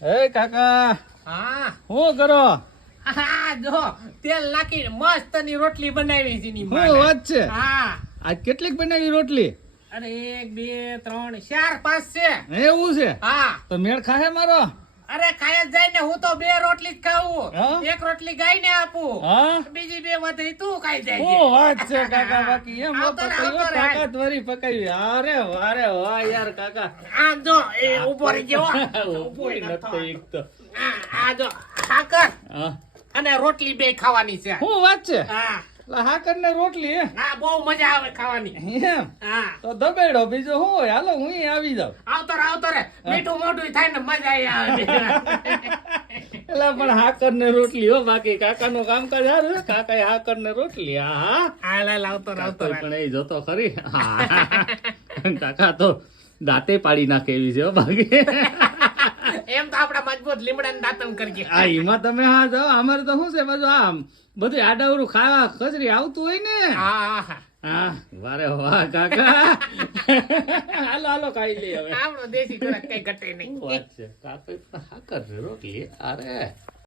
એ કાકા હા શું કરો? હા જો તેલ નાખીને મસ્ત ની રોટલી બનાવી છે ની શું માને. વાત છે? હા આજ કેટલીક બનાવી રોટલી? અરે 1 2 3 4 5 છે. એવું છે? હા તો મેળ ખાહે મારો? અરે ખાય જ જાય ને, હું તો 2 રોટલી જ ખાવું. હા? 1 રોટલી ગાયને આપું, હા બીજી 2 વધે તું ખાઈ જાય શું વાત છે કાકા? બાકી એમ આવતો રે, પકાવ્યો, આવતો રે. તાકાત વાળી પકાવી. અરે વારે વાહ યાર કાકા. આ જો એ ઉભો રહી ગયો. ઉભો ય નતો એક તો. આ જો સાકર હા. અને રોટલી બે ખાવાની છે. શું વાત છે? હા લા હાકર ને રોટલી હે? હા બહુ મજા આવે ખાવાની. એમ હા તો દબેડો બીજો શું હોય? હાલો હું આવી જાઉં. આવતો રે મીઠું મોઢું થાય ને મજા આવે. એલા પણ હાકર ને રોટલી હો, બાકી કાકા નું કામકાજ સારું છે. કાકા હાકર ને રોટલી. હા હા આવતો કાકો પણ એ જોતો ખરી. હા કાકા તો દાંતે પાડી નાખે એવી છે હો બાકી. એમ તો આપડા મજબૂત લીમડા દાંતણ કરીએ. હા એમાં તમે હા જાઓ. અમારે તો શું છે બધું આમ બધું આડાવરું ખાવા કચરી આવતું હોય ને. હા હા વારે વાહ કાકા. હાલો હાલો ખાઈ લઈએ હવે. આપણો દેશી ખોરાક કઈ ઘટે નહીં. વાત છે કાકા હાકર ને રોટલી. અરે